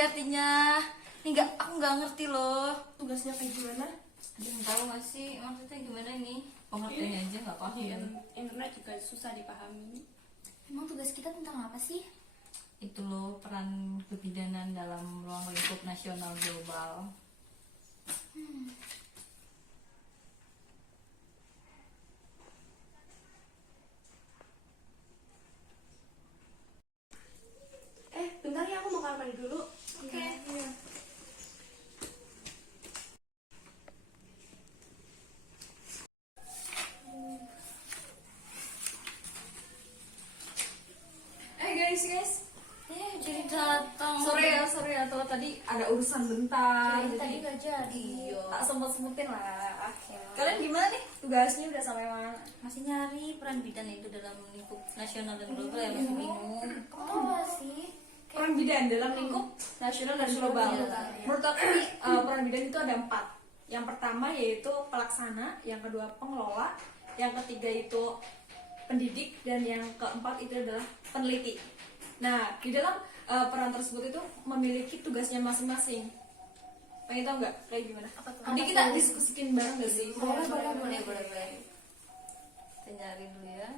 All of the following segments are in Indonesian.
sih artinya? Ini aku nggak ngerti loh. Tugasnya kayak gimana? Ada yang tahu nggak sih maksudnya gimana ini? Pengertiannya aja nggak paham. Internet juga susah dipahami. Emang tugas kita tentang apa sih? Itu loh peran kebidanan dalam ruang lingkup nasional global. Bentar ya, aku mau kamar mandi dulu. Oke. Iya. Guys. Jadi datang. Sorry ya, tuh tadi ada urusan bentar. Jadi tadi nggak jadi. Iya. Tak sempat-sempatin lah. Ya. Kalian gimana nih? Tugasnya udah sampai mana? Masih nyari peran bidan itu dalam lingkup nasional dan global ya, masih bingung. Kamu apa sih? Peran bidan dalam lingkup nasional dan global. Iya. Menurut aku nih, peran bidan itu ada 4. Yang pertama yaitu pelaksana, yang kedua pengelola, yang ketiga itu pendidik, dan yang keempat itu adalah peneliti. Nah, di dalam peran tersebut itu memiliki tugasnya masing-masing. Pengen tau nggak kayak gimana? Apa tuh? Nanti kita diskusiin bareng gak sih? Boleh. Kita nyari dulu ya.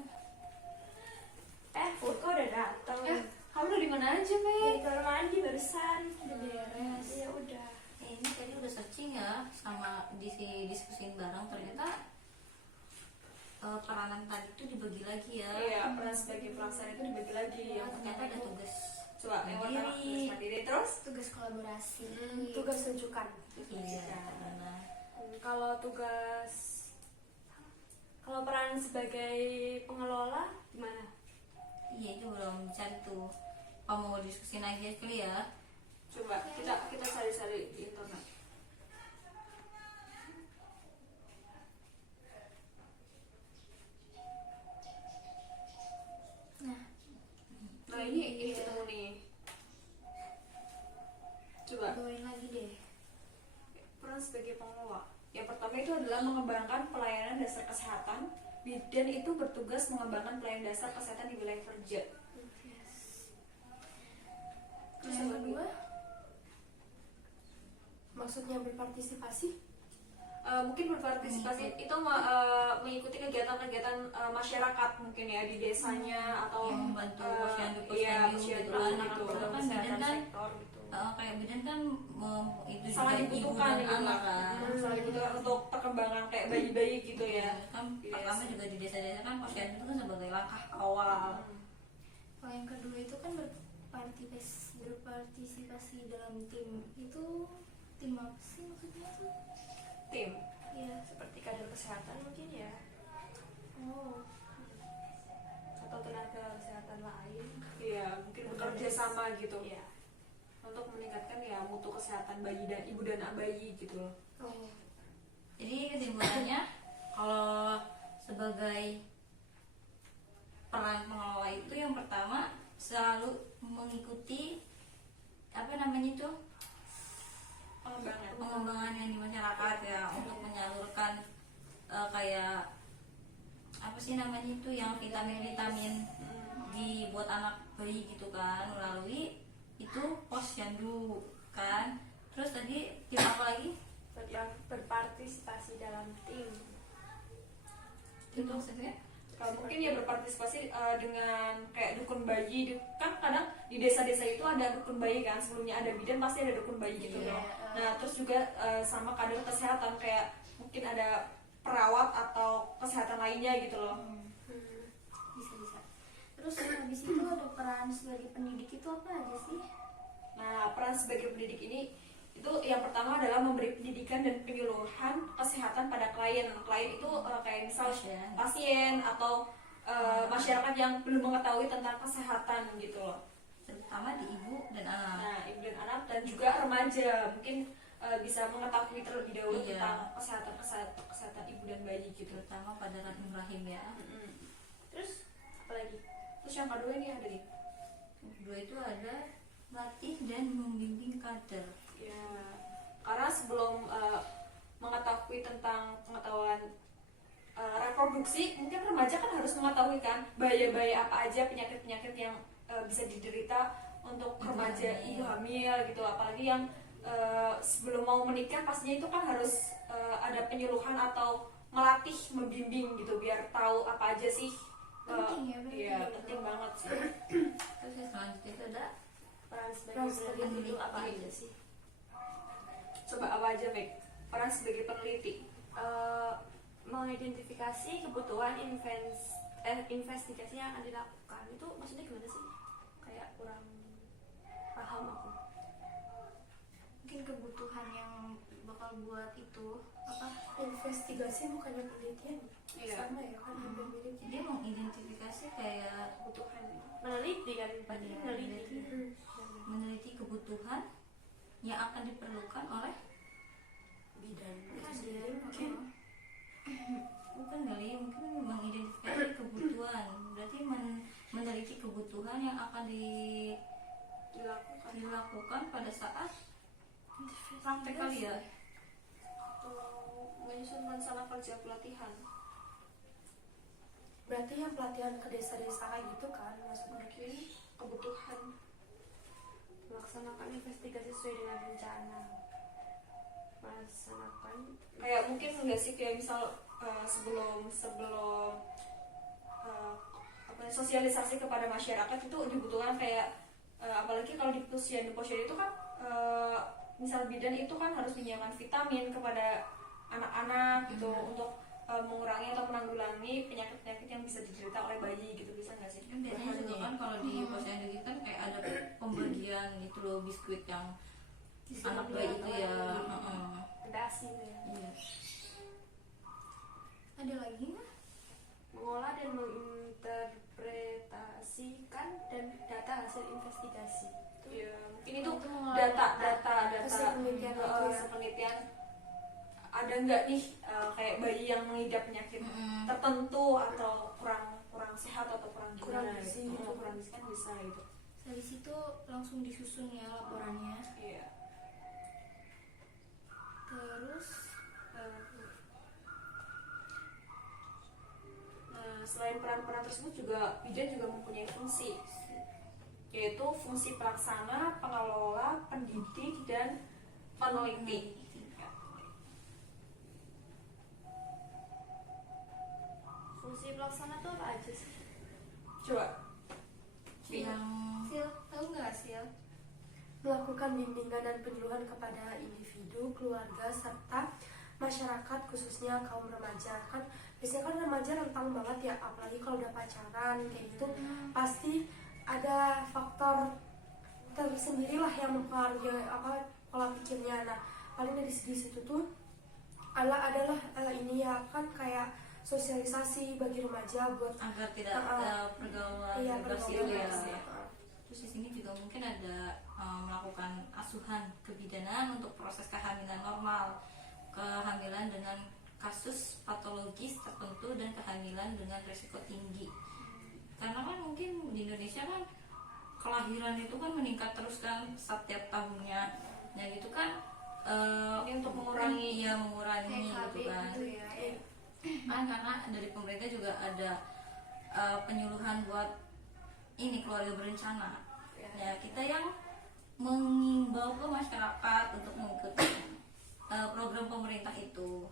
Furko udah datang. Kamu udah di mana aja, Mei? Di kamar mandi barusan. Udah beres. Ya udah. Ini tadi udah searching ya sama diskusiin bareng, ternyata peranan tadi itu dibagi lagi ya. Iya, peran sebagai pelaksana itu dibagi lagi. Yang Ternyata ada tugas coba yang pertama mandiri. tugas mandiri, terus Tugas kolaborasi. tugas rujukan. Iya, benar. Kalau peran sebagai pengelola gimana? Iya, itu belum cari tuh. Kamu mau diskusin aja kali ya? Coba kita cari-cari di internet. Nah, ini ketemu nih. Coba Bawain lagi deh. peran sebagai pengelola. Yang pertama itu adalah mengembangkan pelayanan dasar kesehatan. Bidan itu bertugas mengembangkan pelayanan dasar kesehatan di wilayah kerja. Terus yang kedua, Maksudnya berpartisipasi? mungkin berpartisipasi itu mengikuti kegiatan-kegiatan masyarakat mungkin ya di desanya atau Yang membantu posyandu iya, gitu posyandu kan. gitu. Kalau kan Kesehatan bidan kan sektor gitu. kayak bidan kan itu Sangat juga ibu dibutuhkan dan gitu anak lah. kan. Sangat dibutuhkan untuk perkembangan kayak bayi-bayi gitu ya. Kan Di pertama desa. juga di desa-desa kan posyandu itu kan sebagai langkah awal. Kalau yang kedua itu kan berpartisipasi dalam tim. Itu tim apa sih maksudnya tuh? Tim Iya. seperti kader kesehatan mungkin ya, Oh. atau tenaga kesehatan lain. Iya, mungkin bekerja sama gitu. Iya. Untuk meningkatkan ya mutu kesehatan bayi dan ibu dan bayi gitu loh. Oh. Jadi kesimpulannya kalau sebagai peran pengelola itu yang pertama selalu mengikuti apa namanya itu pengembangan yang di masyarakat ya, untuk menyalurkan kayak apa sih namanya itu yang vitamin-vitamin dibuat anak bayi gitu kan, melalui itu posyandu kan. Terus tadi tim apa lagi? Berpartisipasi dalam tim. Itu maksudnya Mungkin ya berpartisipasi dengan kayak dukun bayi kan kadang di desa-desa itu ada dukun bayi kan, sebelumnya ada bidan pasti ada dukun bayi gitu Iya. kan. Nah terus juga sama kader kesehatan kayak mungkin ada perawat atau kesehatan lainnya gitu loh. Bisa. Terus habis itu ada peran sebagai pendidik itu apa aja sih? Nah peran sebagai pendidik ini itu yang pertama adalah memberi pendidikan dan penyuluhan kesehatan pada klien. Klien itu kayak misal pasien atau masyarakat yang belum mengetahui tentang kesehatan gitu loh. terutama di ibu dan anak. Nah, ibu dan anak dan juga remaja mungkin bisa mengetahui terlebih dahulu Iya. tentang kesehatan ibu dan bayi gitu. Terutama pada rahim ya. Terus apa lagi? Terus yang kedua ini ada nih. Yang kedua itu ada melatih dan membimbing kader. Ya, karena sebelum mengetahui tentang pengetahuan reproduksi, mungkin remaja kan harus mengetahui kan bahaya-bahaya apa aja penyakit-penyakit yang bisa diderita untuk remaja ibu hamil gitu, apalagi yang sebelum mau menikah pastinya itu kan harus ada penyuluhan atau melatih, membimbing gitu biar tahu apa aja sih. Penting ya, berarti Iya, ya. penting banget sih. Terus yang selanjutnya itu ada Peran sebagai Peran sebagai peneliti itu apa aja sih? Coba apa aja, Meg? Peran sebagai peneliti. Mengidentifikasi kebutuhan investigasi yang akan dilakukan. Itu maksudnya gimana sih? Kayak kurang paham aku. Mungkin kebutuhan yang bakal buat itu apa? Investigasi bukannya penelitian. Iya. Sama ya kan, hampir mirip. dia mengidentifikasi kayak Kebutuhan. Meneliti kan, berarti Iya, meneliti. meneliti kebutuhan yang akan diperlukan oleh Bidan itu Kader, sendiri mungkin. bukan kali, mungkin mengidentifikasi kebutuhan, berarti meneliti kebutuhan yang akan dilakukan pada saat praktek kali ya. Atau menyusun rencana kerja pelatihan. Berarti yang pelatihan ke desa-desa kayak gitu kan, maksudnya Mungkin kebutuhan. Melaksanakan investigasi sesuai dengan rencana. Melaksanakan Kayak mungkin enggak sih, kayak misal sebelum sosialisasi kepada masyarakat itu dibutuhkan kayak apalagi kalau di posyandu itu kan misal bidan itu kan harus menyiapkan vitamin kepada anak-anak gitu untuk mengurangi atau menanggulangi penyakit-penyakit yang bisa diderita oleh bayi gitu, bisa nggak sih? Kan biasanya juga kan kalau di posyandu gitu kan kayak ada pembagian gitu loh, biskuit yang anak bayi itu ya. dasi ya. Iya. Ada lagi nggak? Mengolah dan menginterpretasikan dan data hasil investigasi. Iya, mungkin itu Itu mengolah data hasil penelitian itu ya. penelitian ada nggak nih kayak bayi yang mengidap penyakit Mm-mm. tertentu atau kurang sehat atau kurang Kurang gimana gizi gitu. gitu. Kurang gizi kan bisa gitu. Dari situ langsung disusun ya laporannya. Iya. Terus Nah, selain peran-peran tersebut juga bidan juga mempunyai fungsi, yaitu fungsi pelaksana, pengelola, pendidik, dan peneliti. Fungsi pelaksana itu apa aja sih? Coba. Yang Sil, tahu nggak Sil? Melakukan bimbingan dan penyuluhan kepada individu, keluarga, serta masyarakat khususnya kaum remaja. Kan biasanya kan remaja rentang banget ya, apalagi kalau udah pacaran kayak gitu, pasti ada faktor tersendiri lah yang mempengaruhi pola pikirnya. Nah, paling dari segi situ tuh adalah ini ya kan kayak sosialisasi bagi remaja buat agar tidak pergaulan iya, bebas itu pergaulan ya. bebas. Terus di sini juga mungkin ada melakukan asuhan kebidanan untuk proses kehamilan normal, kehamilan dengan kasus patologis tertentu, dan kehamilan dengan risiko tinggi. Karena kan mungkin di Indonesia kan kelahiran itu kan meningkat terus kan setiap tahunnya. Nah gitu kan Ini untuk mengurangi mengurangi PKB gitu kan. gitu ya. Kan karena dari pemerintah juga ada penyuluhan buat ini keluarga berencana. Ya kita yang mengimbau ke masyarakat untuk mengikuti program pemerintah itu.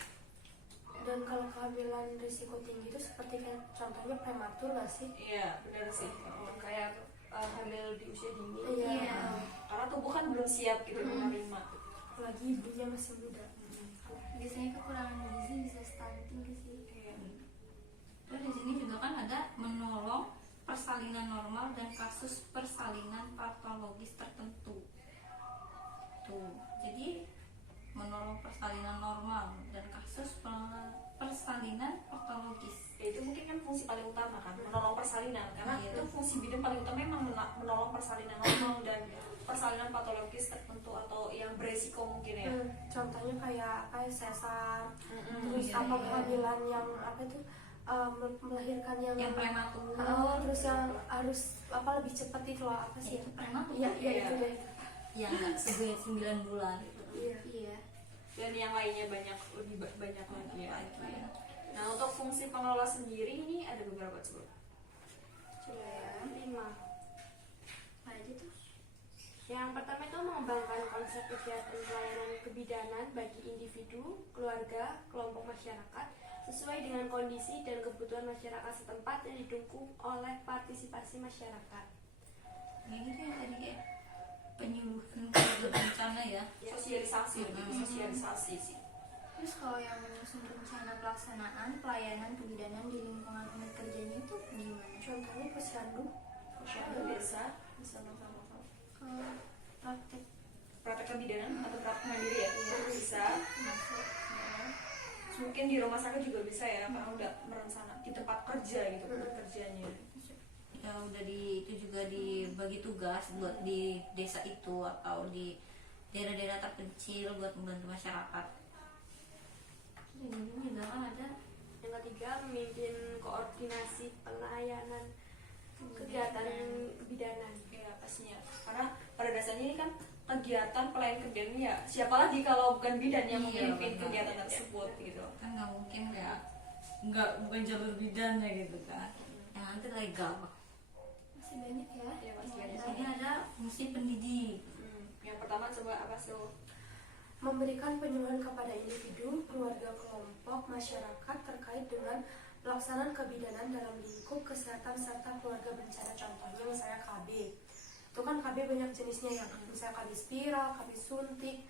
Dan kalau kehamilan risiko tinggi itu seperti kayak contohnya prematur nggak sih? Iya, benar sih. Kayak hamil di usia dini. Iya. Karena tubuh kan belum siap gitu menerima. Apalagi ibunya masih muda. Biasanya kekurangan gizi bisa stunting sih. Terus di sini juga kan ada menolong persalinan normal dan kasus persalinan patologis tertentu. Tuh, jadi menolong persalinan normal dan kasus persalinan patologis. Ya, itu mungkin kan fungsi paling utama kan, menolong persalinan. Karena Iya. itu fungsi bidan paling utama memang menolong persalinan normal dan persalinan patologis tertentu atau yang beresiko mungkin ya. Contohnya kayak sesar, Mm-mm, terus iya, iya. kehamilan yang melahirkan yang Yang prematur. terus yang harus lebih cepat itu loh, apa sih? Ya, itu prematur. Iya, Iya. itu deh. Yang nggak 9 bulan gitu. Iya. Iya. Dan yang lainnya lebih banyak lagi ya. Iya. Nah, untuk fungsi pengelola sendiri ini ada beberapa coba. Coba ya. 5. Apa aja tuh? Yang pertama itu mengembangkan konsep kegiatan pelayanan kebidanan bagi individu, keluarga, kelompok masyarakat sesuai dengan kondisi dan kebutuhan masyarakat setempat yang didukung oleh partisipasi masyarakat. Kayak gitu ya tadi kayak penyuluhan ke bencana ya. Sosialisasi, lebih ke sosialisasi sih. Terus kalau yang menyusun rencana pelaksanaan pelayanan kebidanan di lingkungan unit kerjanya itu gimana? Contohnya posyandu. Posyandu biasa sama-sama Ke praktek praktek kebidanan atau praktek mandiri ya, bisa masuk mungkin di rumah sakit juga bisa ya, karena udah merencana di tempat kerja gitu, tempat kerjanya. Ya udah itu juga dibagi tugas buat di desa itu atau di daerah-daerah terpencil buat membantu masyarakat. Ini juga kan ada Yang ketiga, memimpin koordinasi pelayanan kegiatan kebidanan. Ya pastinya, karena pada dasarnya ini kan kegiatan pelayan kebidanan ya, siapa lagi kalau bukan bidan yang Iya, memimpin benar. kegiatan tersebut gitu. kan nggak mungkin kayak bukan jalur bidannya gitu kan, yang nanti legal. masih banyak ya. Ya, masih yang banyak. Ini ada fungsi pendidik. Yang pertama coba apa tuh? Memberikan penyuluhan kepada individu, keluarga, kelompok, masyarakat terkait dengan pelaksanaan kebidanan dalam lingkup kesehatan serta keluarga bencana. Contohnya misalnya KB. Itu kan KB banyak jenisnya ya. Misalnya KB spiral, KB suntik,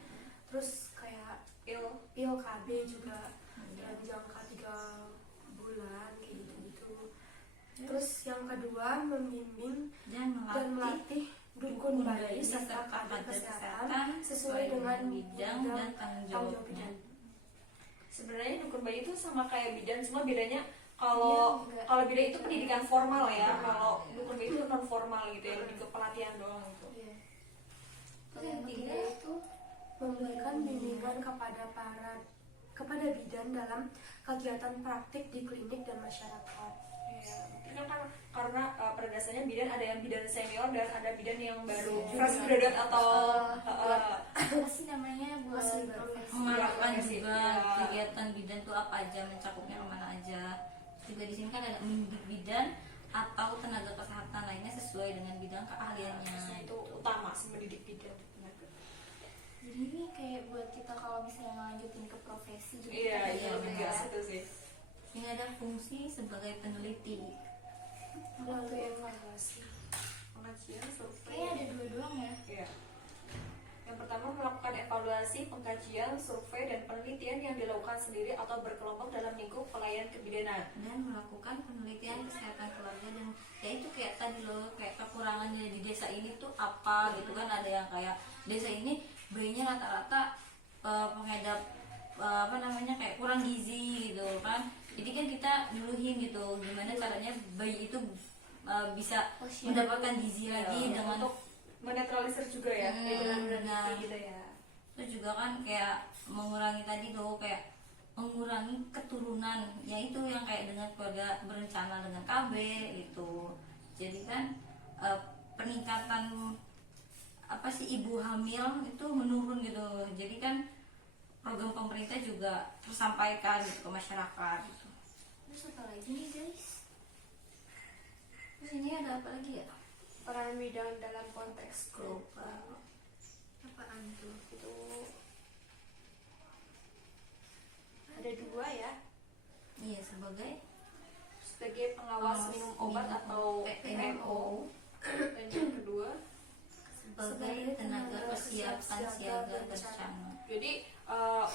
terus kayak pil KB juga yang jangka 3 bulan kayak gitu-gitu. Terus yang kedua, membimbing Dan dan melatih melatih dukun bayi serta kader kesehatan sesuai dengan bidang dan tanggung jawabnya. Sebenarnya dukun bayi itu sama kayak bidan, cuma bedanya kalau Iya, enggak. kalau bidan itu pendidikan formal ya, kalau dukun bayi itu non formal gitu ya, lebih ke pelatihan doang gitu. Iya. Terus yang ketiga itu Memberikan bimbingan kepada bidan dalam kegiatan praktik di klinik dan masyarakat. Iya, kan karena pada dasarnya bidan ada yang bidan senior dan ada bidan yang baru fresh graduate atau apa sih namanya buat Masih profesi. mengarahkan Iya, juga iya. kegiatan bidan tuh apa aja, mencakupnya kemana aja. Juga di sini kan ada mendidik bidan atau tenaga kesehatan lainnya sesuai dengan bidang keahliannya. itu utama sih, mendidik bidan. Jadi ini kayak buat kita kalau misalnya ngelanjutin ke profesi juga. Iya, kita itu iya, lebih benar. ke situ sih. Ini ada fungsi sebagai peneliti. Melalui evaluasi. Pengajian, Kayaknya survei. ada dua doang ya. Iya. Yang pertama, melakukan evaluasi, pengkajian, survei, dan penelitian yang dilakukan sendiri atau berkelompok dalam lingkup pelayan kebidanan. Dan melakukan penelitian kesehatan keluarga, dan ya itu kayak tadi loh, kayak kekurangannya di desa ini tuh apa gitu kan. Ada yang kayak desa ini bayinya rata-rata pengedap apa namanya kayak kurang gizi gitu kan. Jadi kan kita duluhin gitu gimana caranya bayi itu bisa mendapatkan gizi lagi dengan Untuk menetralisir juga ya, kayak dengan benar. meneliti gitu ya. itu juga kan kayak mengurangi tadi tuh, kayak mengurangi keturunan, yaitu yang kayak dengan keluarga berencana dengan KB itu. Jadi kan peningkatan apa sih ibu hamil itu menurun gitu. Jadi kan program pemerintah juga tersampaikan gitu ke masyarakat gitu. Terus apa lagi nih guys? Terus ini ada apa lagi ya? Peran bidan dalam konteks Global. Apaan tuh? itu ada dua ya, Iya, sebagai sebagai pengawas minum obat atau PMO, dan yang kedua sebagai tenaga kesiapan siaga bencana. Jadi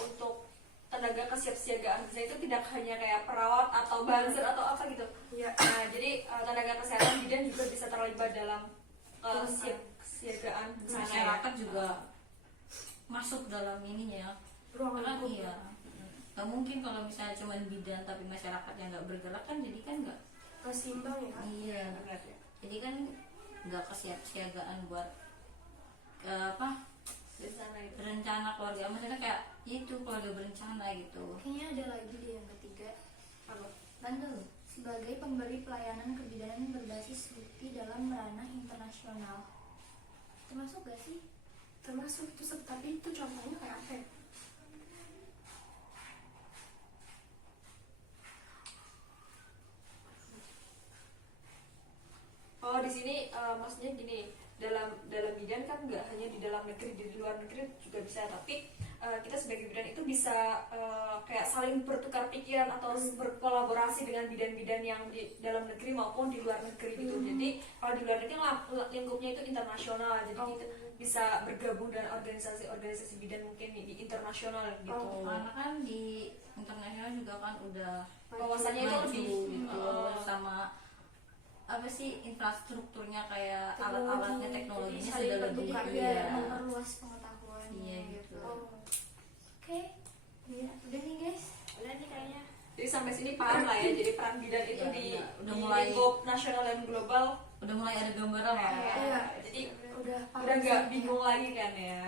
untuk tenaga kesiapsiagaan biasanya itu tidak hanya kayak perawat atau banser atau apa gitu. Iya. Nah, jadi tenaga kesehatan bidan juga bisa terlibat dalam kesiapsiagaan bencana ya. Masyarakat juga masuk dalam ininya. Ruang Karena lingkup. iya, nggak mungkin kalau misalnya cuma bidan tapi masyarakat yang nggak bergerak kan, jadi kan nggak. Seimbang ya. Iya. Benar ya. Jadi kan nggak kesiapsiagaan buat apa Bencana itu. berencana keluarga. Maksudnya kayak itu keluarga berencana gitu. Kayaknya ada lagi deh yang ketiga. Apa? Bantu sebagai pemberi pelayanan kebidanan berbasis bukti dalam ranah internasional. Termasuk gak sih? Termasuk itu, tapi itu contohnya kayak apa ya? Oh, di sini maksudnya gini, dalam bidan kan nggak hanya di dalam negeri, di luar negeri juga bisa, tapi kita sebagai bidan itu bisa kayak saling bertukar pikiran atau berkolaborasi dengan bidan-bidan yang di dalam negeri maupun di luar negeri gitu. Jadi kalau di luar negeri lingkupnya itu internasional, jadi kita bisa bergabung dengan organisasi-organisasi bidan mungkin di internasional gitu. Karena kan di internasional juga kan udah Wawasannya itu maju lebih gitu, sama apa sih infrastrukturnya kayak alat-alatnya, teknologinya saling sudah lebih bertukar iya. dan memperluas pengetahuan Iya, gitu. gitu. Oke, ya udah nih guys. Udah nih kayaknya. Jadi sampai sini paham lah ya, jadi peran bidan itu Iya, di, iya. Udah di mulai- lingkup nasional dan global Udah mulai ada gambaran lah. ya. Iya. Jadi Udah paham udah nggak sih. bingung lagi kan ya.